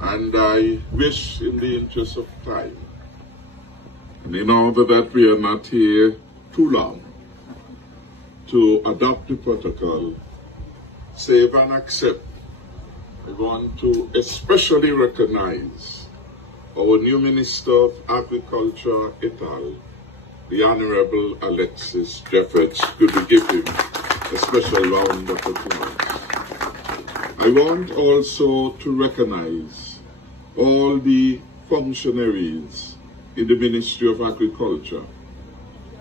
And I wish, in the interest of time, and in order that we are not here too long, to adopt the protocol, save and accept, I want to especially recognize our new Minister of Agriculture et al., the Honorable Alexis Jeffords. Could we give him a special round of applause? I want also to recognize all the functionaries in the Ministry of Agriculture,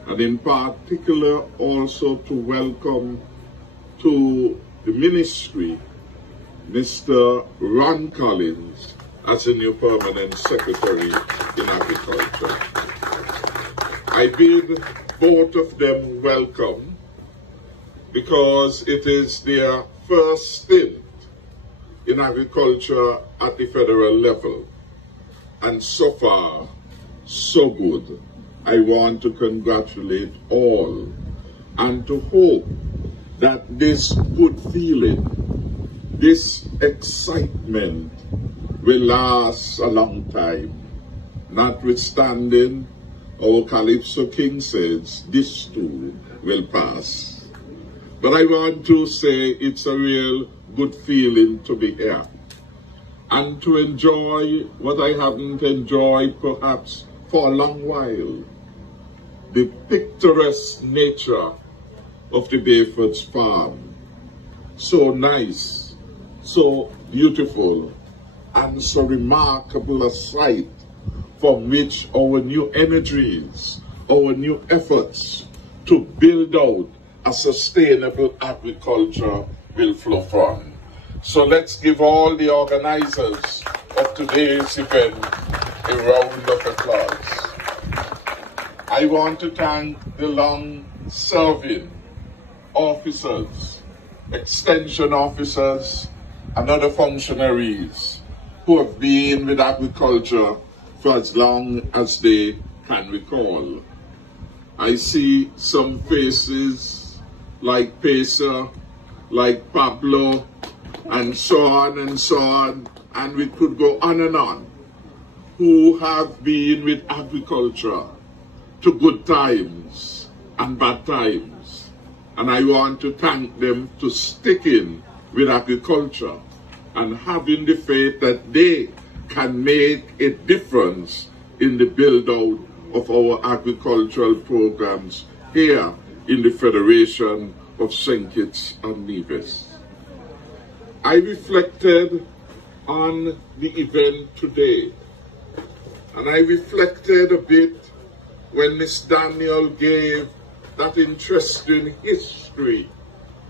and in particular also to welcome to the ministry Mr. Ron Collins as the new Permanent Secretary in Agriculture. I bid both of them welcome because it is their first stint in agriculture at the federal level, and so far, so good. I want to congratulate all and to hope that this good feeling, this excitement will last a long time. Notwithstanding, our Calypso King says, this too will pass. But I want to say it's a real good feeling to be here and to enjoy what I haven't enjoyed perhaps for a long while, the picturesque nature of the Bayford's farm. So nice, so beautiful, and so remarkable a sight from which our new energies, our new efforts to build out a sustainable agriculture will flow from. So let's give all the organizers of today's event a round of applause. I want to thank the long-serving officers, extension officers, and other functionaries who have been with agriculture for as long as they can recall. I see some faces like Pacer, like Pablo, and so on, and we could go on, who have been with agriculture to good times and bad times. And I want to thank them to sticking with agriculture and having the faith that they can make a difference in the build-out of our agricultural programs here in the Federation of St. Kitts and Nevis. I reflected on the event today, and I reflected a bit when Miss Daniel gave that interesting history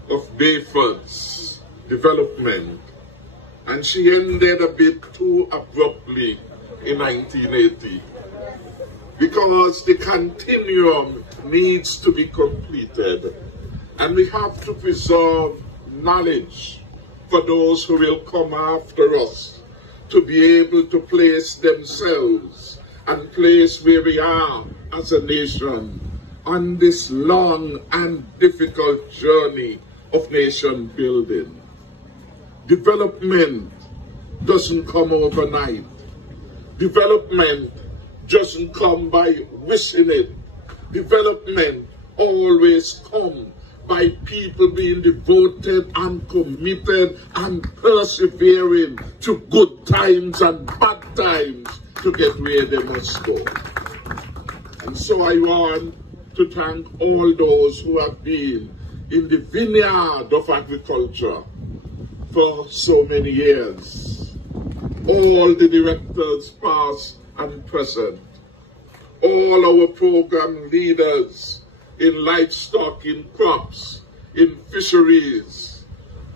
of Bayford's development, and she ended a bit too abruptly in 1980, because the continuum needs to be completed, and we have to preserve knowledge for those who will come after us to be able to place themselves and place where we are as a nation on this long and difficult journey of nation building. Development doesn't come overnight. Development doesn't come by wishing it. Development always comes by people being devoted and committed and persevering to good times and bad times to get where they must go. And so I want to thank all those who have been in the vineyard of agriculture for so many years. All the directors, past and present, all our program leaders in livestock, in crops, in fisheries,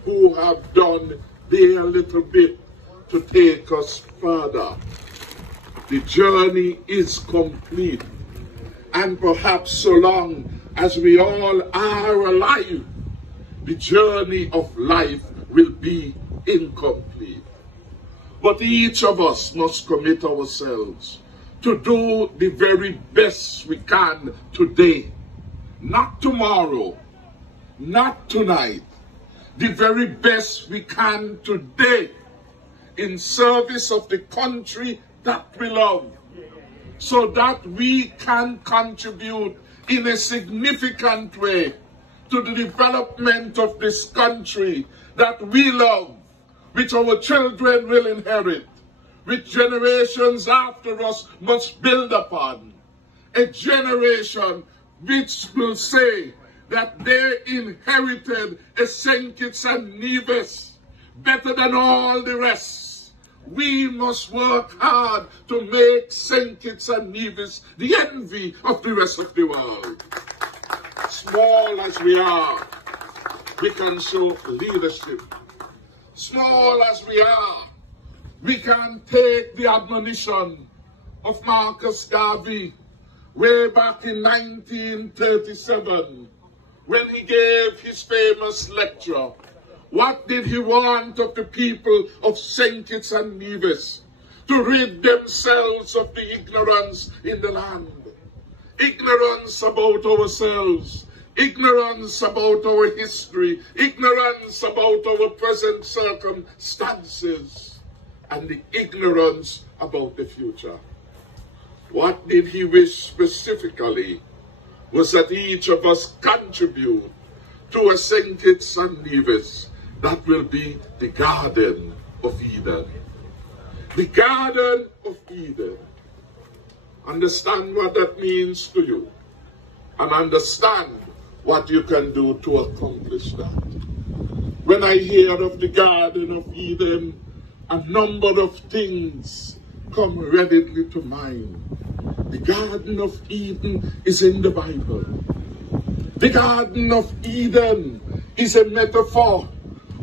who have done their little bit to take us further. The journey is complete, and perhaps so long as we all are alive, the journey of life will be incomplete. But each of us must commit ourselves to do the very best we can today. Not tomorrow, not tonight. The very best we can today in service of the country that we love, so that we can contribute in a significant way to the development of this country that we love, which our children will inherit, which generations after us must build upon. A generation which will say that they inherited a St. Kitts and Nevis better than all the rest. We must work hard to make St. Kitts and Nevis the envy of the rest of the world. Small as we are, we can show leadership. Small as we are, we can take the admonition of Marcus Garvey way back in 1937 when he gave his famous lecture. What did he want of the people of St. Kitts and Nevis? To rid themselves of the ignorance in the land. Ignorance about ourselves. Ignorance about our history. Ignorance about our present circumstances. And the ignorance about the future. What did he wish specifically was that each of us contribute to a St. Kitts and Nevis that will be the Garden of Eden. The Garden of Eden. Understand what that means to you, and understand what you can do to accomplish that. When I hear of the Garden of Eden, a number of things come readily to mind. The Garden of Eden is in the Bible. The Garden of Eden is a metaphor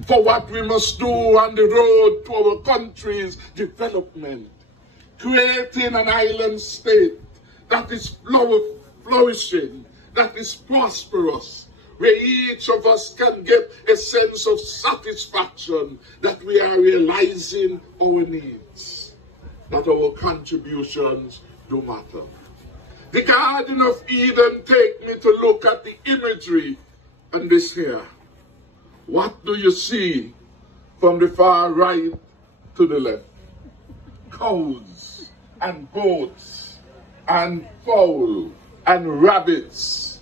for what we must do on the road to our country's development. Creating an island state that is flourishing, that is prosperous, where each of us can get a sense of satisfaction that we are realizing our needs, that our contributions do matter. The Garden of Eden take me to look at the imagery on this here. What do you see from the far right to the left? Cows and goats and fowl and rabbits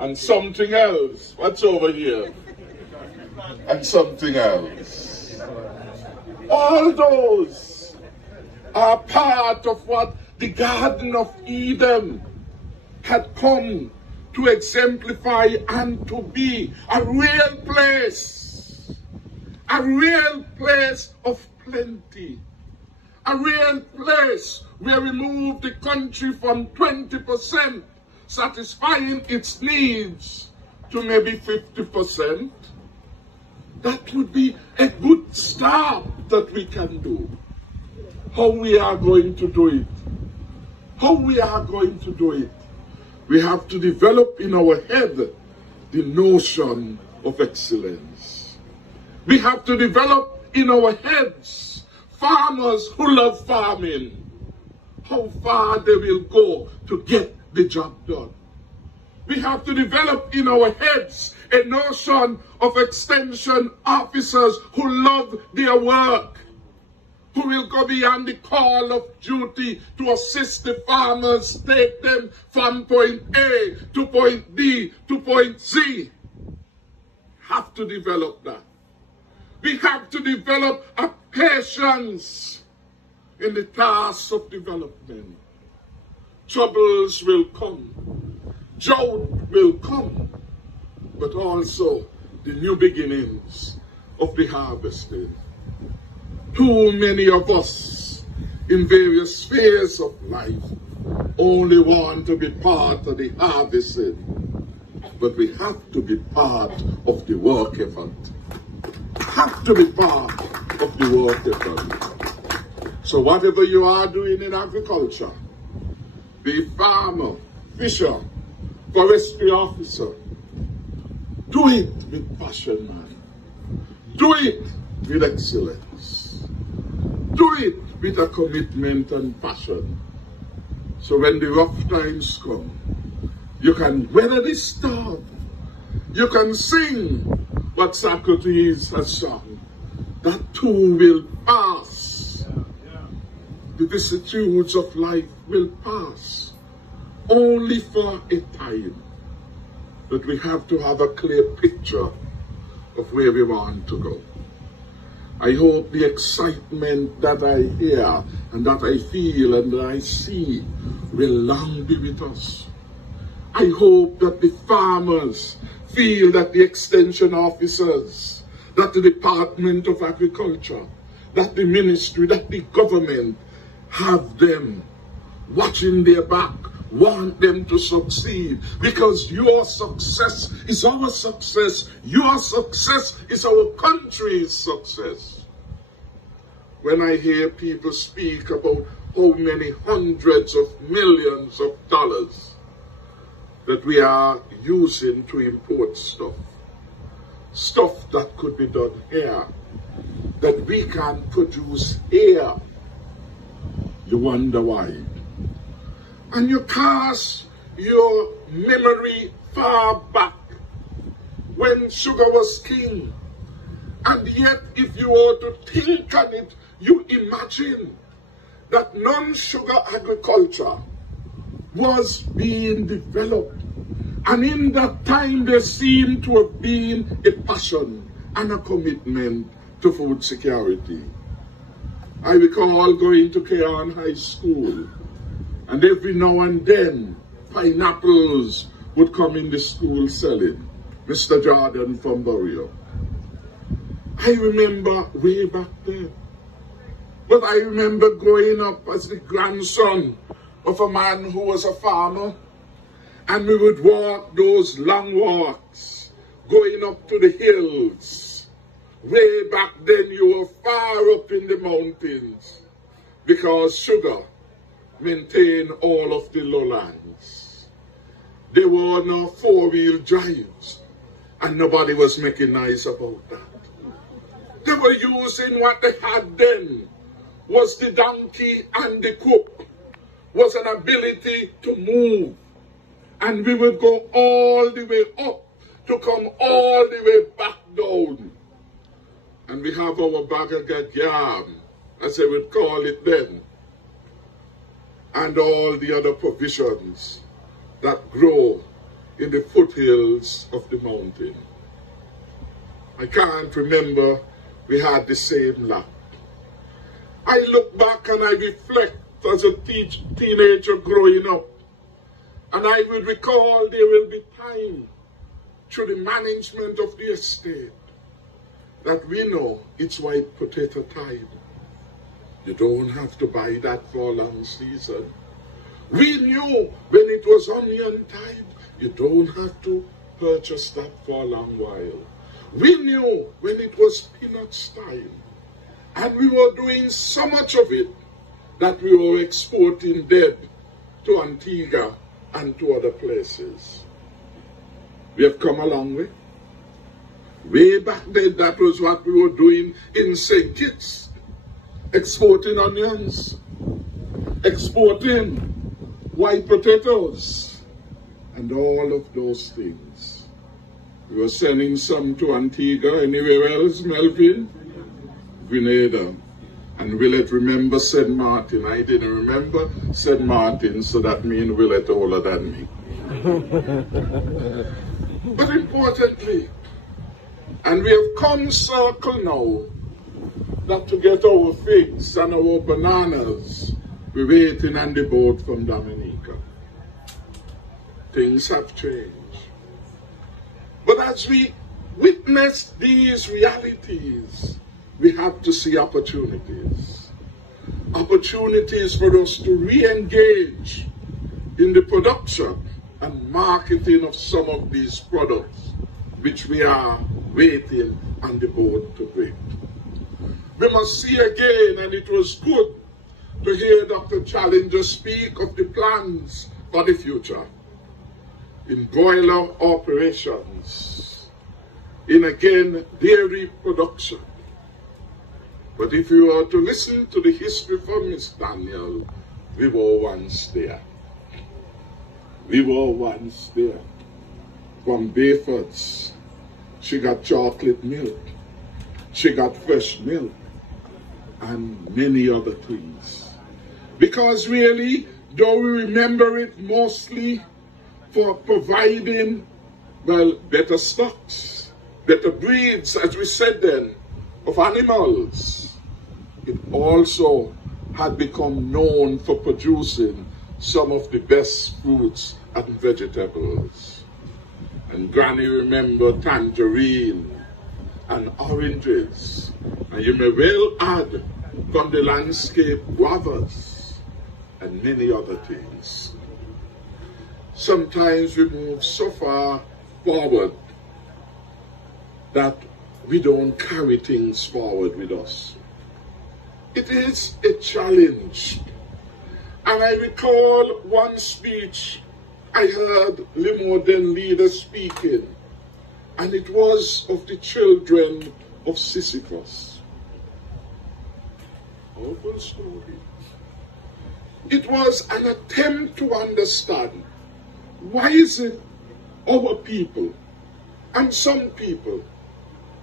and something else. What's over here? And something else. All those are part of what the Garden of Eden had come to exemplify and to be a real place of plenty, a real place where we move the country from 20% satisfying its needs to maybe 50%. That would be a good start that we can do. How we are going to do it? How we are going to do it? We have to develop in our head the notion of excellence. We have to develop in our heads farmers who love farming, how far they will go to get the job done. We have to develop in our heads a notion of extension officers who love their work, who will go beyond the call of duty to assist the farmers, take them from point A to point D to point Z. Have to develop that. We have to develop a patience in the task of development. Troubles will come, drought will come, but also the new beginnings of the harvesting. Too many of us in various spheres of life only want to be part of the harvesting, but we have to be part of the work effort. Have to be part of the work effort. So whatever you are doing in agriculture, be farmer, fisher, forestry officer, do it with passion, man. Do it with excellence. Do it with a commitment and passion. So when the rough times come, you can weather the storm. You can sing what Socrates has sung. That too will pass. the vicissitudes of life will pass only for a time. But we have to have a clear picture of where we want to go. I hope the excitement that I hear and that I feel and that I see will long be with us. I hope that the farmers feel that the extension officers, that the Department of Agriculture, that the ministry, that the government have them watching their back, want them to succeed, because your success is our success. Your success is our country's success. When I hear people speak about how many hundreds of millions of dollars that we are using to import stuff that could be done here, that we can produce here, you wonder why. And you cast your memory far back when sugar was king. And yet, if you were to think on it, you imagine that non-sugar agriculture was being developed. And in that time, there seemed to have been a passion and a commitment to food security. I recall going to Keon High School, and every now and then, pineapples would come in the school selling. Mr. Jordan from Borio. I remember way back then. But I remember growing up as the grandson of a man who was a farmer. And we would walk those long walks, going up to the hills. Way back then, you were far up in the mountains, because sugar maintained all of the lowlands. There were no four-wheel drives, and nobody was making noise about that. They were using what they had then, was the donkey and the cook, was an ability to move. And we would go all the way up to come all the way back down. And we have our bagagat yam, as they would call it then, and all the other provisions that grow in the foothills of the mountain. I can't remember we had the same lot. I look back and I reflect as a teenager growing up, and I will recall there will be time through the management of the estate that we know it's white potato time. You don't have to buy that for a long season. We knew when it was onion time, you don't have to purchase that for a long while. We knew when it was peanuts time. And we were doing so much of it that we were exporting them to Antigua and to other places. We have come a long way. Way back then, that was what we were doing in St. Kitts. Exporting onions, exporting white potatoes, and all of those things. We were sending some to Antigua. Anywhere else, Melvin? Grenada. And Willett remember St. Martin. I didn't remember St. Martin, so that means Willett older than me. But importantly, and we have come circle now, that to get our figs and our bananas, we're waiting on the boat from Dominica. Things have changed. But as we witness these realities, we have to see opportunities. Opportunities for us to re-engage in the production and marketing of some of these products, which we are waiting on the boat to bring. We must see again, and it was good to hear Dr. Challenger speak of the plans for the future in broiler operations, in again dairy production. But if you are to listen to the history from Miss Daniel, we were once there. We were once there. From Bayford's, she got chocolate milk, she got fresh milk, and many other things. Because really, though we remember it mostly for providing, well, better stocks, better breeds, as we said then, of animals, it also had become known for producing some of the best fruits and vegetables. And Granny remembered tangerine and oranges. And you may well add from the landscape guavas and many other things. Sometimes we move so far forward that we don't carry things forward with us. It is a challenge. And I recall one speech I heard Limoden leader speaking, and it was of the children of Sisyphus. Powerful story. It was an attempt to understand why is it our people and some people,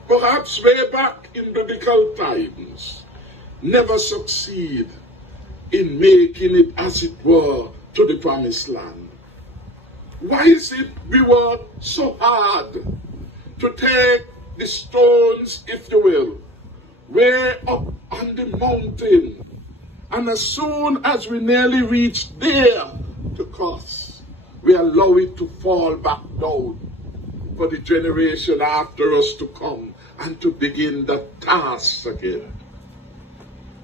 perhaps way back in biblical times, never succeed in making it, as it were, to the promised land. Why is it we work so hard to take the stones, if you will, way up on the mountain, and as soon as we nearly reach there to cross, we allow it to fall back down for the generation after us to come and to begin the task again?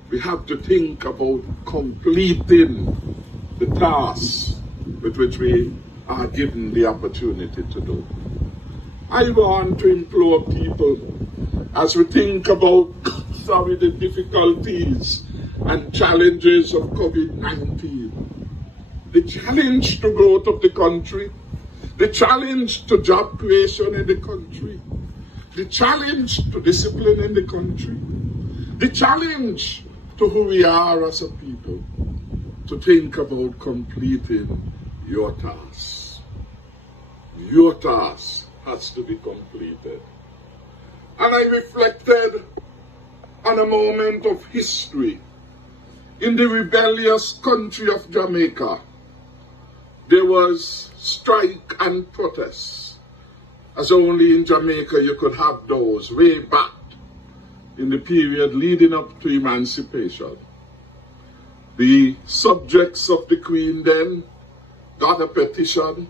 We have to think about completing the task with which we are given the opportunity to do. I want to implore people, as we think about the difficulties and challenges of COVID-19, the challenge to growth of the country, the challenge to job creation in the country, the challenge to discipline in the country, the challenge to who we are as a people, to think about completing your task. Your task has to be completed. And I reflected on a moment of history in the rebellious country of Jamaica. There was strike and protests, as only in Jamaica you could have those way back in the period leading up to emancipation. The subjects of the Queen then got a petition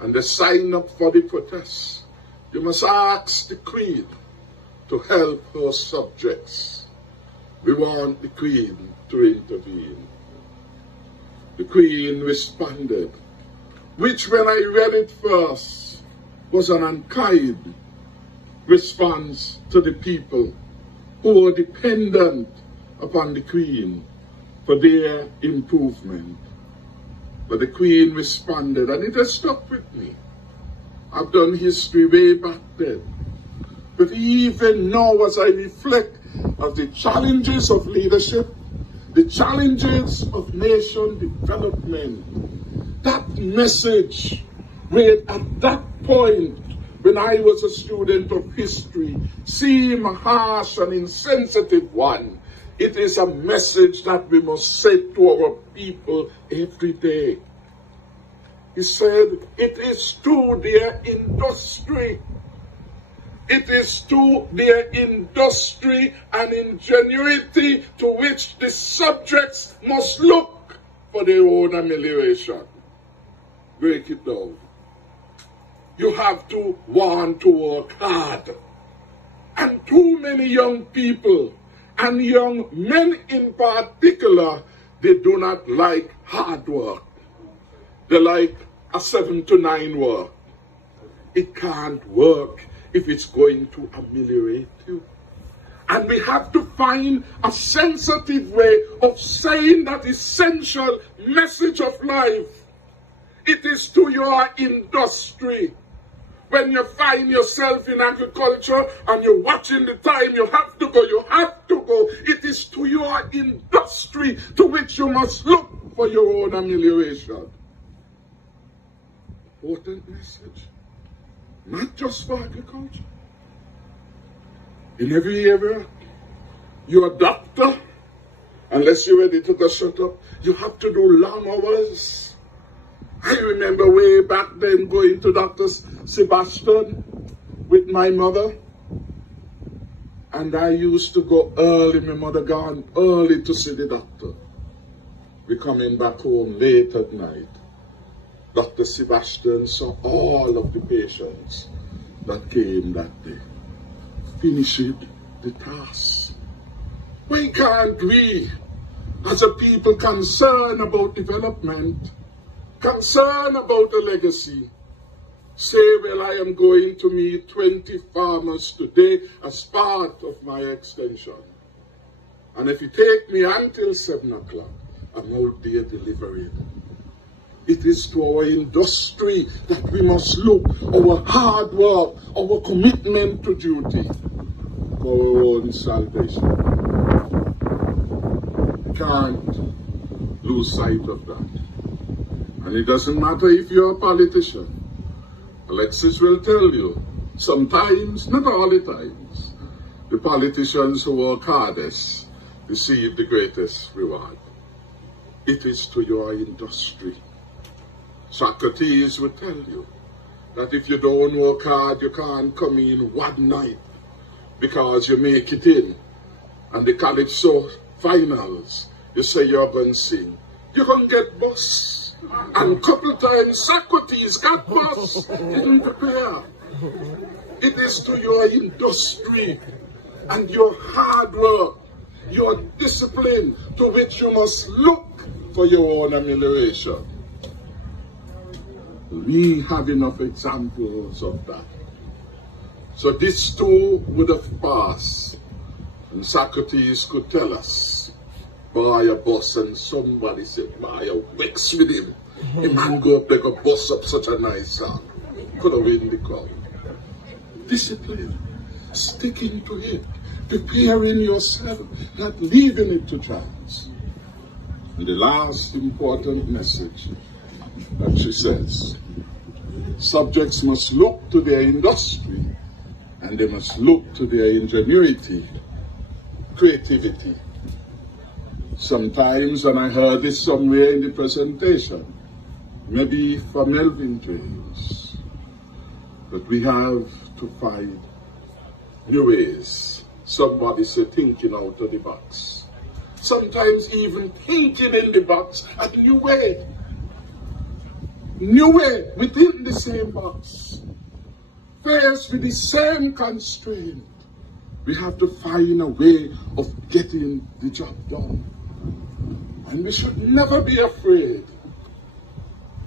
and they signed up for the protest. You must ask the Queen to help her subjects. We want the Queen to intervene. The Queen responded, which when I read it first was an unkind response to the people who were dependent upon the Queen for their improvement. But the Queen responded, and it has stuck with me. I've done history way back then. But even now, as I reflect of the challenges of leadership, the challenges of nation development, that message, where at that point, when I was a student of history, seemed a harsh and insensitive one, it is a message that we must say to our people every day. He said, it is to their industry. It is to their industry and ingenuity to which the subjects must look for their own amelioration. Break it down. You have to want to work hard. And too many young people, and young men in particular, they do not like hard work. They like a 7 to 9 work. It can't work if it's going to ameliorate you. And we have to find a sensitive way of saying that essential message of life. It is to your industry. When you find yourself in agriculture and you're watching the time, you have to go, you have to go. It is to your industry to which you must look for your own amelioration. Important message. Not just for agriculture. In every area, you're a doctor, Unless you're ready to go shut up, you have to do long hours. I remember way back then going to Dr. Sebastian with my mother. And I used to go early, my mother gone early to see the doctor. We coming back home late at night. Dr. Sebastian saw all of the patients that came that day. Finished the task. Why can't we, as a people concerned about development, concerned about the legacy, say, well, I am going to meet 20 farmers today as part of my extension. And if you take me until 7 o'clock, I'm out there delivering. It is to our industry that we must look, our hard work, our commitment to duty for our own salvation. We can't lose sight of that. And it doesn't matter if you're a politician. Alexis will tell you, sometimes, not all the times, the politicians who work hardest receive the greatest reward. It is to your industry. Socrates would tell you that if you don't work hard, you can't come in one night because you make it in. And the Calypso finals, you say you're going to sing. You're going to get bus. And a couple of times Socrates got bus, didn't prepare. It is to your industry and your hard work, your discipline, to which you must look for your own amelioration. We have enough examples of that. So this too would have passed, and Socrates could tell us, buy a bus, and somebody said, buy a wax with him. The man go up there, go bust up such a nice song. Could have win the crowd. Discipline, sticking to it, preparing yourself, not leaving it to chance. And the last important message that she says, subjects must look to their industry and they must look to their ingenuity, creativity. Sometimes, and I heard this somewhere in the presentation, maybe for Melvin James, but we have to find new ways. Somebody said thinking out of the box. Sometimes even thinking in the box a new way. New way within the same box. Faced with the same constraint, we have to find a way of getting the job done. And we should never be afraid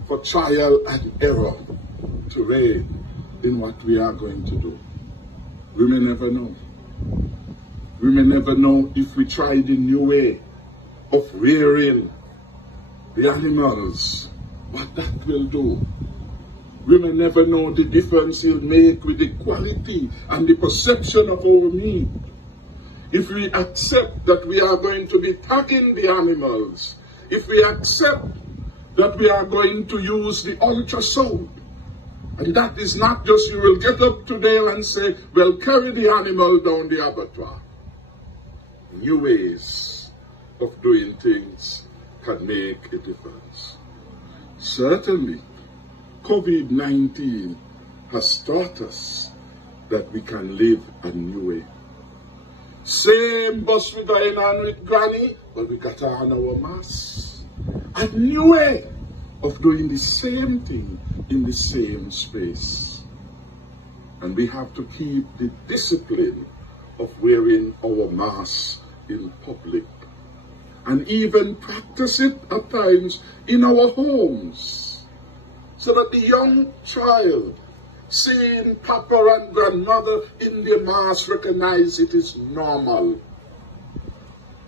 for trial and error to reign in what we are going to do. We may never know. We may never know if we try the new way of rearing the animals, what that will do. We may never know the difference it'll make with the quality and the perception of our meat. If we accept that we are going to be tagging the animals, if we accept that we are going to use the ultrasound, and that is not just you will get up today and say, well, carry the animal down the abattoir. New ways of doing things can make a difference. Certainly, COVID-19 has taught us that we can live a new way. Same bus we going on with Granny, but we got on our mask. A new way of doing the same thing in the same space. And we have to keep the discipline of wearing our mask in public. And even practice it at times in our homes. So that the young child, seeing Papa and Grandmother in their mask, recognize it is normal.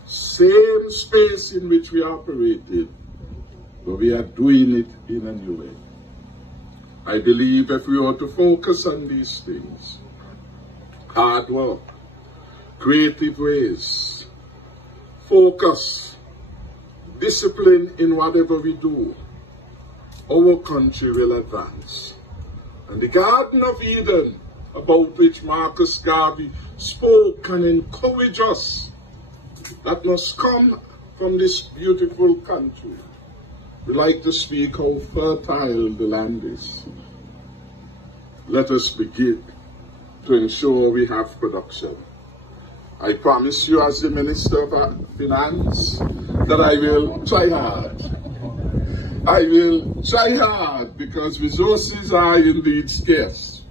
Same space in which we operated, but we are doing it in a new way. I believe if we are to focus on these things, hard work, creative ways, focus, discipline in whatever we do, our country will advance. And the Garden of Eden, about which Marcus Garvey spoke, can encourage us that must come from this beautiful country, we like to speak how fertile the land is. Let us begin to ensure we have production. I promise you as the Minister of Finance that I will try hard. I will try hard because resources are indeed scarce.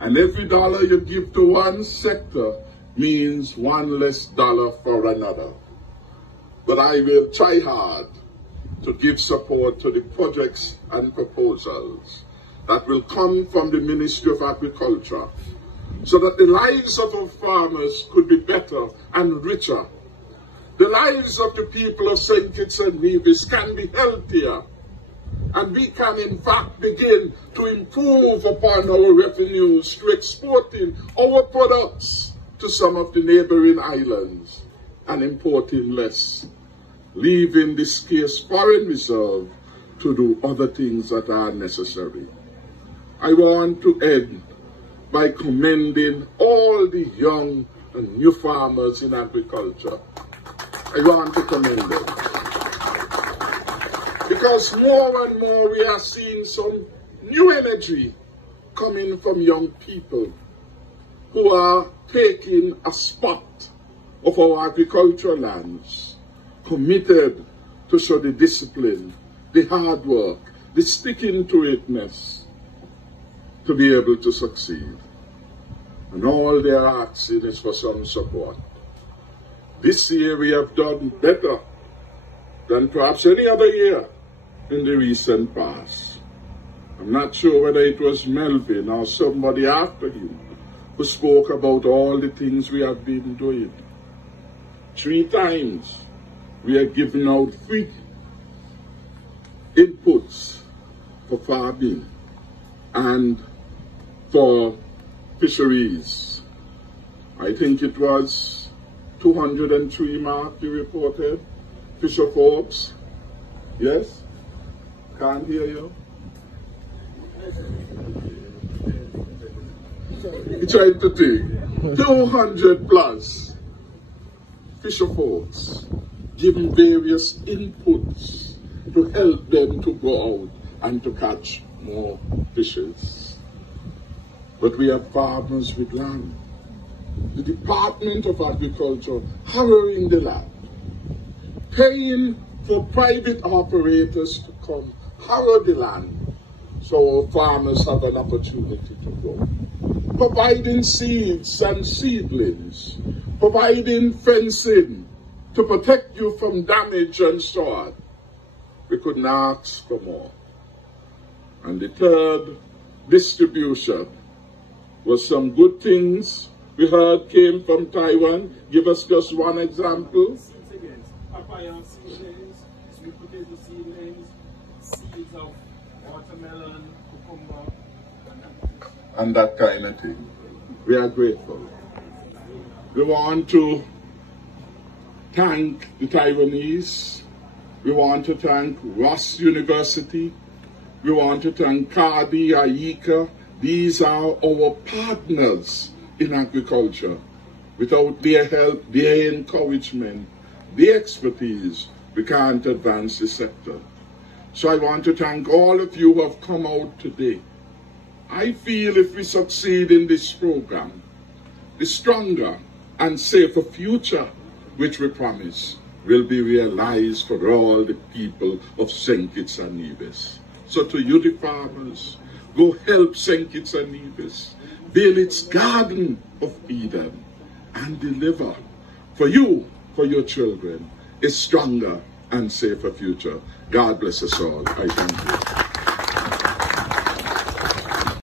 And every dollar you give to one sector means one less dollar for another. But I will try hard to give support to the projects and proposals that will come from the Ministry of Agriculture so that the lives of our farmers could be better and richer. The lives of the people of St. Kitts and Nevis can be healthier, and we can in fact begin to improve upon our revenues through exporting our products to some of the neighboring islands and importing less, leaving the scarce foreign reserve to do other things that are necessary. I want to end by commending all the young and new farmers in agriculture. I want to commend them. Because more and more we are seeing some new energy coming from young people who are taking a spot of our agricultural lands, committed to show the discipline, the hard work, the sticking to itness to be able to succeed. And all they are asking is for some support. This year we have done better than perhaps any other year in the recent past. I'm not sure whether it was Melvin or somebody after him who spoke about all the things we have been doing. 3 times we are giving out free inputs for farming and for fisheries. I think it was 203 mark you reported, Fisher folks. Yes? Can't hear you. He tried to take 200 plus fisher folks, giving various inputs to help them to go out and to catch more fishes. But we have farmers with land. The Department of Agriculture harrowing the land, paying for private operators to come harrow the land so our farmers have an opportunity to grow. Providing seeds and seedlings, providing fencing to protect you from damage and so on. We couldn't ask for more. And the third distribution was some good things we heard came from Taiwan. Give us just one example. Papaya seedlings, sweet potato seedlings, seeds of watermelon, cucumber, and that kind of thing. We are grateful. We want to thank the Taiwanese. We want to thank Ross University. We want to thank Cardi, Aika. These are our partners in agriculture. Without their help, their encouragement, their expertise, we can't advance the sector. So I want to thank all of you who have come out today. I feel if we succeed in this program, the stronger and safer future which we promise will be realized for all the people of St. Kitts and Nevis. So to you, the farmers, go help St. Kitts and Nevis build its garden of Eden and deliver for you, for your children, a stronger and safer future. God bless us all. I thank you.